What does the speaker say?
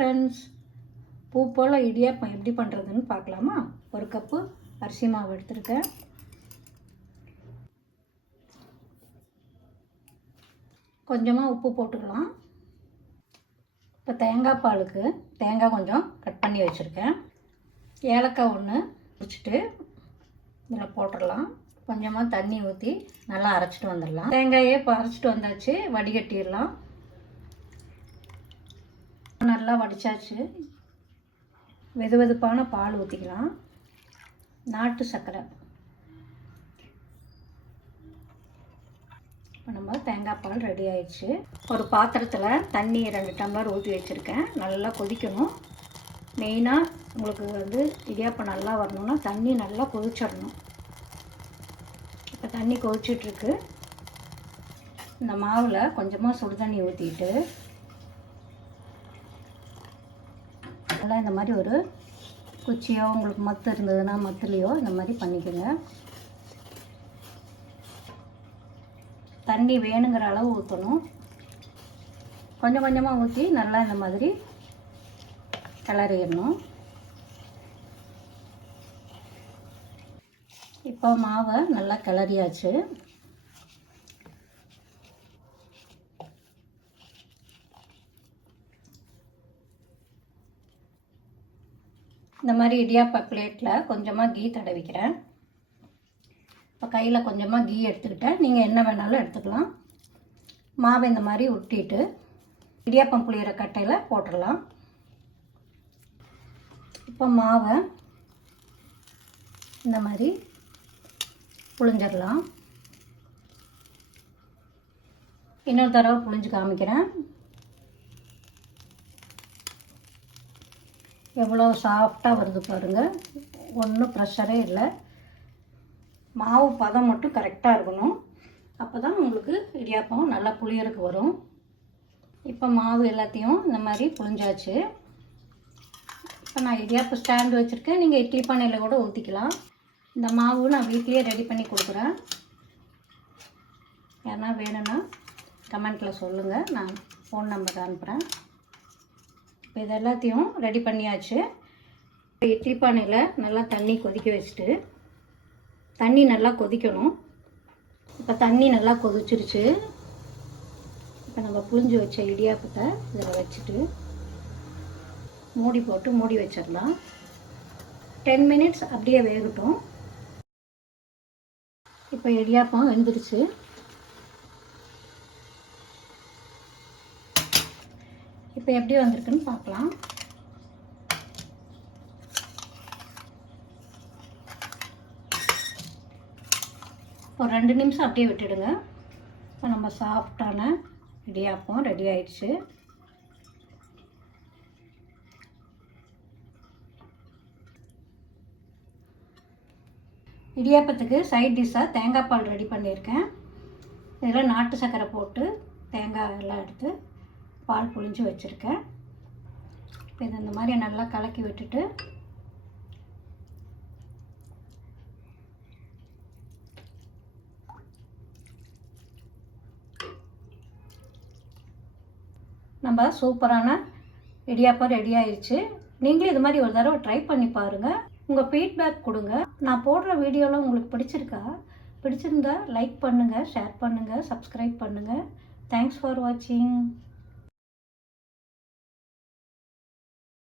Friends பூ போல் இடியாப்பம் எப்படி பண்ணுறதுன்னு பார்க்கலாமா? ஒரு கப்பு அரிசி மாவு எடுத்துருக்கேன். கொஞ்சமாக உப்பு போட்டுக்கலாம். இப்போ தேங்காய் பாலுக்கு தேங்காய் கொஞ்சம் கட் பண்ணி வச்சுருக்கேன். ஏலக்காய் ஒன்று வச்சுட்டு இதில் போட்டுடலாம். கொஞ்சமாக தண்ணி ஊற்றி நல்லா அரைச்சிட்டு வந்துடலாம். தேங்காயே இப்போ அரைச்சிட்டு வந்தாச்சு. வடிகட்டிடலாம். நல்லா வடித்தாச்சு வெது வெதுப்பான பால் ஊற்றிக்கலாம் நாட்டு சர்க்கரை. இப்போ நம்ம தேங்காய் பால் ரெடி ஆயிடுச்சு. ஒரு பாத்திரத்தில் தண்ணி ரெண்டு டம்ளர் ஊற்றி வச்சுருக்கேன். நல்லா கொதிக்கணும். மெயினாக உங்களுக்கு வந்து இடியாப்பம் நல்லா வரணும்னா தண்ணி நல்லா கொதிச்சிடணும். இப்போ தண்ணி கொதிச்சிட்ருக்கு இந்த மாவில் கொஞ்சமாக சுடு தண்ணி ஊற்றிட்டு நல்லா இந்த மாதிரி ஒரு குச்சியோ உங்களுக்கு மத்து இருந்ததுன்னா மத்துலேயோ இந்த மாதிரி பண்ணிக்கோங்க. தண்ணி வேணுங்கிற அளவு ஊற்றணும் கொஞ்சம் கொஞ்சமாக ஊற்றி நல்லா இந்த மாதிரி கிளறிடணும். இப்போ மாவை நல்லா கிளறியாச்சு. இந்த மாதிரி இடியாப்பா பிளேட்டில் கொஞ்சமாக கீ தடவிக்கிறேன். இப்போ கையில் கொஞ்சமாக கீ எடுத்துக்கிட்டேன். நீங்கள் என்ன வேணாலும் எடுத்துக்கலாம். மாவை இந்த மாதிரி உருட்டிட்டு இடியாப்பம் புளியிற கட்டையில் போட்டுடலாம். இப்போ மாவை இந்த மாதிரி புழிஞ்சிடலாம். இன்னொரு தடவை புழிஞ்சு காமிக்கிறேன். எவ்வளோ சாஃப்டாக வருது பாருங்கள் ஒன்றும் ப்ரெஷரே இல்லை. மாவு பதம் மட்டும் கரெக்டாக இருக்கணும். அப்போ தான் உங்களுக்கு இடியாப்பம் நல்லா புளியறதுக்கு வரும். இப்போ மாவு எல்லாத்தையும் இந்த மாதிரி புளிஞ்சாச்சு இப்போ நான் இடியாப்பம் ஸ்டாண்டு வச்சுருக்கேன். நீங்கள் இட்லி பானையில் கூட ஊற்றிக்கலாம் இந்த மாவு நான் வீட்லேயே ரெடி பண்ணி கொடுக்குறேன். யாருன்னா வேணும்னா கமெண்ட்டில் சொல்லுங்கள் நான் ஃபோன் நம்பர் அனுப்புகிறேன் இப்போ இது எல்லாத்தையும் ரெடி பண்ணியாச்சு. இப்போ இட்லி பானையில் நல்லா தண்ணி கொதிக்க வச்சுட்டு தண்ணி நல்லா கொதிக்கணும். இப்போ தண்ணி நல்லா கொதிச்சிருச்சு. இப்போ நம்ம புளிஞ்சு வச்ச இடியாப்பத்தை இதில் வச்சுட்டு மூடி போட்டு மூடி வச்சிடலாம். டென் மினிட்ஸ் அப்படியே வேகட்டும். இப்போ இடியாப்பம் வெந்துருச்சு. இப்போ எப்படி வந்திருக்குன்னு பார்க்கலாம். ஒரு ரெண்டு நிமிஷம் அப்படியே விட்டுடுங்க. இப்போ நம்ம சாஃப்டான இடியாப்பம் ரெடி ஆயிடுச்சு. இடியாப்பத்துக்கு சைட் டிஷ்ஷாக தேங்காய் பால் ரெடி பண்ணியிருக்கேன். இதில் நாட்டு சர்க்கரை போட்டு தேங்காய் எல்லாம் எடுத்து பால் புழிஞ்சு வச்சுருக்கேன். இப்போ இது இந்த மாதிரி நல்லா கலக்கி விட்டுட்டு நம்ம சூப்பரான இடியாப்பம் ரெடி ஆயிடுச்சு நீங்களும் இது மாதிரி ஒரு தடவை ட்ரை பண்ணி பாருங்கள் உங்கள் ஃபீட்பேக் கொடுங்க. நான் போடுற வீடியோலாம் உங்களுக்கு பிடிச்சிருக்கா? பிடிச்சிருந்தா லைக் பண்ணுங்கள் ஷேர் பண்ணுங்கள் சப்ஸ்கிரைப் பண்ணுங்கள் தேங்க்ஸ் ஃபார் வாட்சிங்